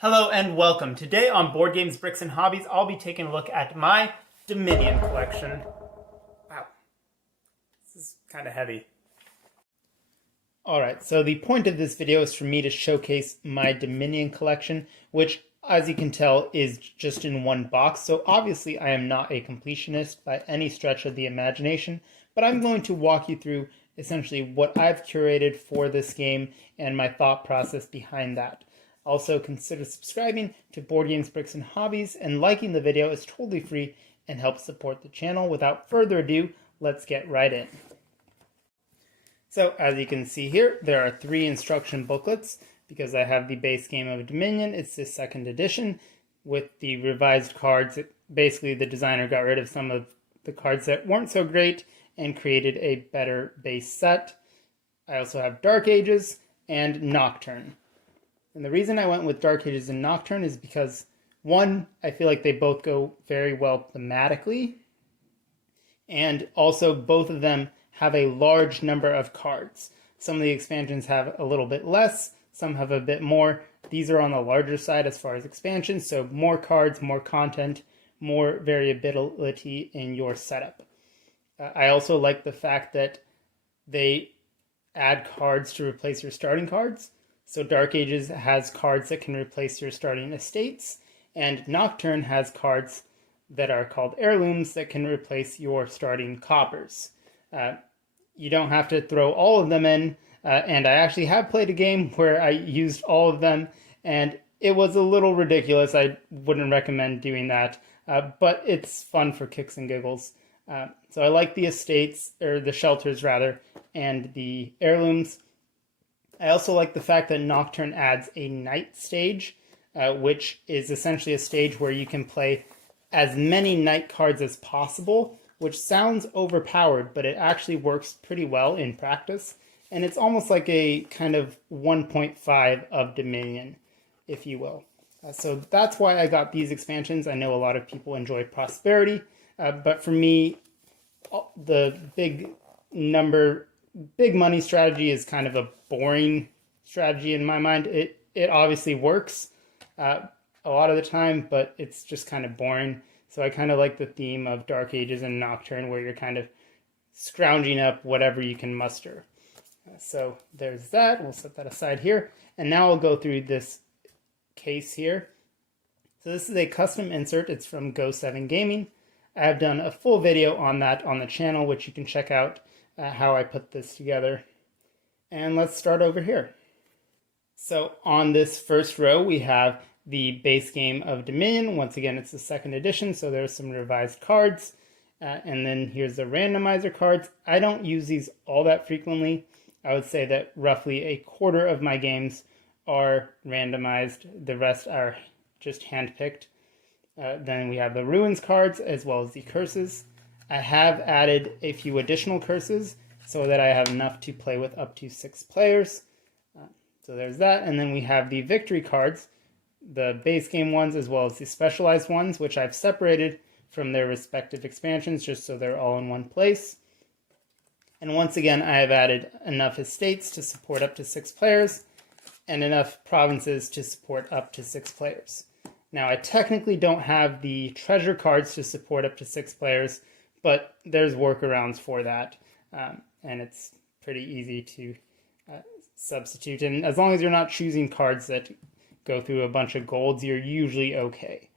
Hello and welcome. Today on Board Games, Bricks, and Hobbies, I'll be taking a look at my Dominion collection. Wow, this is kind of heavy. Alright, so the point of this video is for me to showcase my Dominion collection, which, as you can tell, is just in one box. So obviously I am not a completionist by any stretch of the imagination, but I'm going to walk you through essentially what I've curated for this game and my thought process behind that. Also, consider subscribing to Board Games, Bricks, and Hobbies, and liking the video is totally free and helps support the channel. Without further ado, let's get right in. So, as you can see here, there are 3 instruction booklets. Because I have the base game of Dominion, it's the 2nd edition. With the revised cards, basically the designer got rid of some of the cards that weren't so great and created a better base set. I also have Dark Ages and Nocturne. And the reason I went with Dark Ages and Nocturne is because, one, I feel like they both go very well thematically, and also both of them have a large number of cards. Some of the expansions have a little bit less, some have a bit more. These are on the larger side as far as expansions, so more cards, more content, more variability in your setup. I also like the fact that they add cards to replace your starting cards. So Dark Ages has cards that can replace your starting estates, and Nocturne has cards that are called heirlooms that can replace your starting coppers. You don't have to throw all of them in, and I actually have played a game where I used all of them, and it was a little ridiculous. I wouldn't recommend doing that, but it's fun for kicks and giggles. So I like the estates, or the shelters rather, and the heirlooms. I also like the fact that Nocturne adds a night stage, which is essentially a stage where you can play as many night cards as possible, which sounds overpowered, but it actually works pretty well in practice. And it's almost like a kind of 1.5 of Dominion, if you will. So that's why I got these expansions. I know a lot of people enjoy Prosperity, but for me, the big money strategy is kind of a boring strategy in my mind. It obviously works a lot of the time, but it's just kind of boring. So I kind of like the theme of Dark Ages and Nocturne, where you're kind of scrounging up whatever you can muster. So there's that. We'll set that aside here. And now I'll go through this case here. So this is a custom insert. It's from Go7 Gaming. I have done a full video on that on the channel, which you can check out how I put this together. And let's start over here. So on this first row, we have the base game of Dominion. Once again, it's the 2nd edition, so there's some revised cards. And then here's the randomizer cards. I don't use these all that frequently. I would say that roughly a quarter of my games are randomized. The rest are just handpicked. Then we have the Ruins cards as well as the curses. I have added a few additional curses so that I have enough to play with up to 6 players. So there's that. And then we have the victory cards, the base game ones as well as the specialized ones, which I've separated from their respective expansions just so they're all in one place. And once again, I have added enough estates to support up to 6 players and enough provinces to support up to 6 players. Now, I technically don't have the treasure cards to support up to 6 players, but there's workarounds for that, and it's pretty easy to substitute. And as long as you're not choosing cards that go through a bunch of golds, you're usually okay.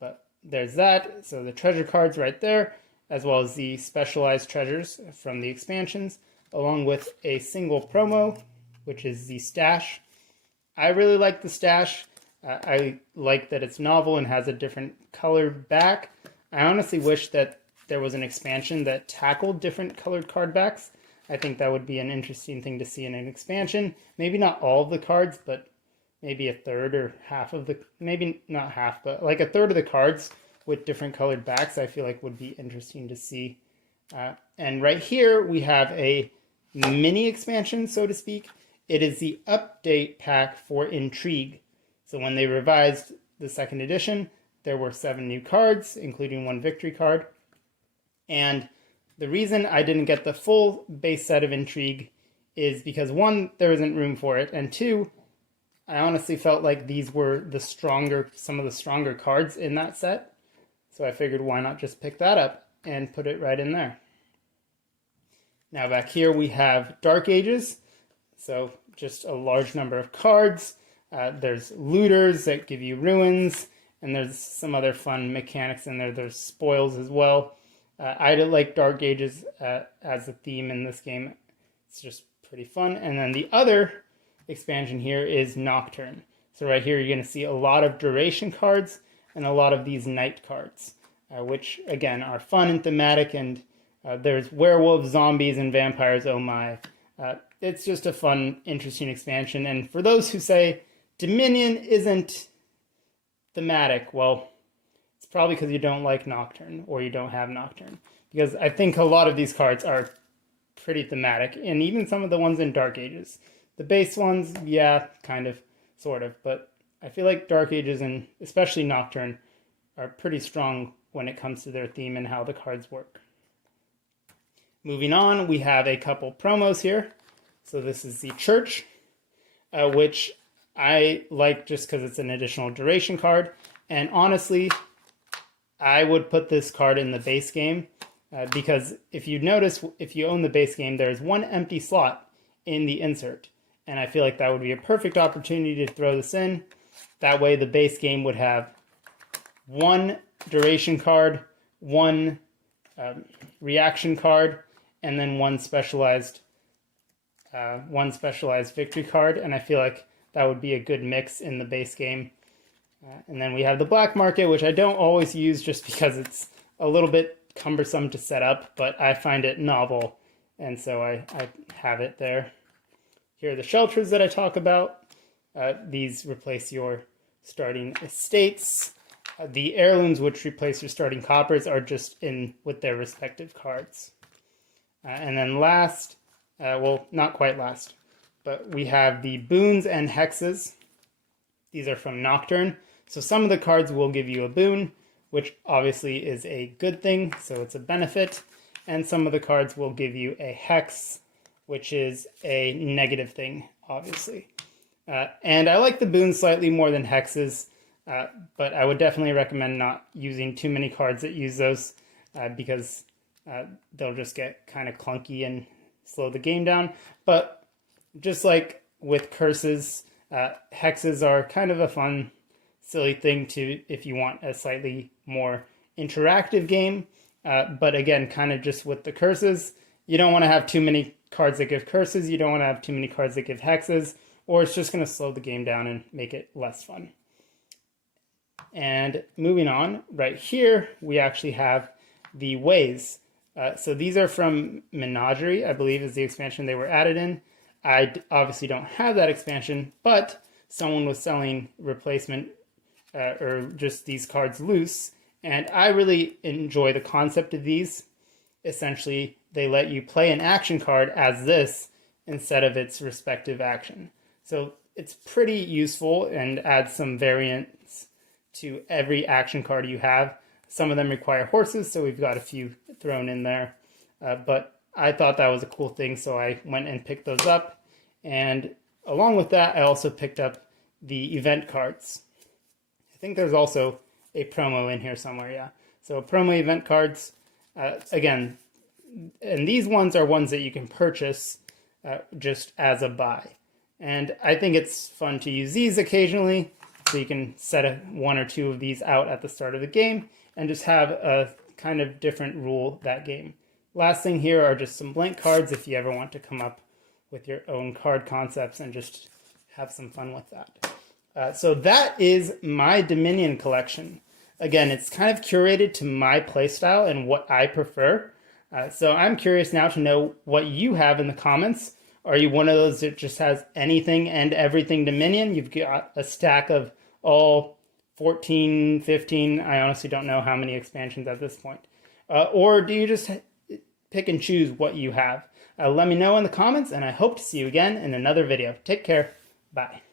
But there's that. So the treasure cards right there, as well as the specialized treasures from the expansions, along with a single promo, which is the stash. I really like the stash. I like that it's novel and has a different color back. I honestly wish that there was an expansion that tackled different colored card backs. I think that would be an interesting thing to see in an expansion. Maybe not all of the cards, but maybe a third or half of the, maybe not half, but like a third of the cards with different colored backs, I feel like would be interesting to see. And right here, we have a mini expansion, so to speak. It is the update pack for Intrigue. So when they revised the 2nd edition, there were 7 new cards, including 1 victory card. And the reason I didn't get the full base set of Intrigue is because 1, there isn't room for it, and 2, I honestly felt like these were some of the stronger cards in that set. So I figured why not just pick that up and put it right in there. Now back here we have Dark Ages. So just a large number of cards. There's looters that give you ruins, and there's some other fun mechanics in there. There's spoils as well. I like Dark Ages as a theme in this game. It's just pretty fun. And then the other expansion here is Nocturne. So right here you're going to see a lot of duration cards and a lot of these night cards, which again are fun and thematic, and there's werewolves, zombies, and vampires, oh my. It's just a fun, interesting expansion. And for those who say Dominion isn't thematic, well, it's probably because you don't like Nocturne or you don't have Nocturne. Because I think a lot of these cards are pretty thematic, and even some of the ones in Dark Ages. The base ones, yeah, kind of, sort of, but I feel like Dark Ages and especially Nocturne are pretty strong when it comes to their theme and how the cards work. Moving on, we have a couple promos here. So this is the Church, which I like just because it's an additional duration card. And honestly, I would put this card in the base game because if you notice, if you own the base game, there's one empty slot in the insert. And I feel like that would be a perfect opportunity to throw this in. That way the base game would have one duration card, one reaction card, and then one specialized victory card. And I feel like that would be a good mix in the base game. And then we have the Black Market, which I don't always use just because it's a little bit cumbersome to set up, but I find it novel, and so I have it there. Here are the shelters that I talk about. These replace your starting estates. The heirlooms, which replace your starting coppers, are just in with their respective cards. And then last, well, not quite last, but we have the boons and hexes. These are from Nocturne. So some of the cards will give you a boon, which obviously is a good thing, so it's a benefit. And some of the cards will give you a hex, which is a negative thing, obviously. And I like the boons slightly more than hexes, but I would definitely recommend not using too many cards that use those because they'll just get kind of clunky and slow the game down. But just like with curses, hexes are kind of a fun, silly thing to if you want a slightly more interactive game. But again, kind of just with the curses, you don't want to have too many cards that give curses, you don't want to have too many cards that give hexes, or it's just going to slow the game down and make it less fun. And moving on, right here, we actually have the Ways. So these are from Menagerie, I believe is the expansion they were added in. I obviously don't have that expansion, but someone was selling replacement or just these cards loose, and I really enjoy the concept of these. Essentially, they let you play an action card as this instead of its respective action. So it's pretty useful and adds some variance to every action card you have. Some of them require horses, so we've got a few thrown in there. But I thought that was a cool thing, so I went and picked those up. And along with that, I also picked up the event cards. I think there's also a promo in here somewhere, yeah. So promo event cards, again, and these ones are ones that you can purchase just as a buy. And I think it's fun to use these occasionally, so you can set one or two of these out at the start of the game and just have a kind of different rule that game. Last thing here are just some blank cards if you ever want to come up with your own card concepts and just have some fun with that. So that is my Dominion collection. Again, it's kind of curated to my playstyle and what I prefer. So I'm curious now to know what you have in the comments. Are you one of those that just has anything and everything Dominion? You've got a stack of all 14, 15, I honestly don't know how many expansions at this point. Or do you just pick and choose what you have? Let me know in the comments, and I hope to see you again in another video. Take care. Bye.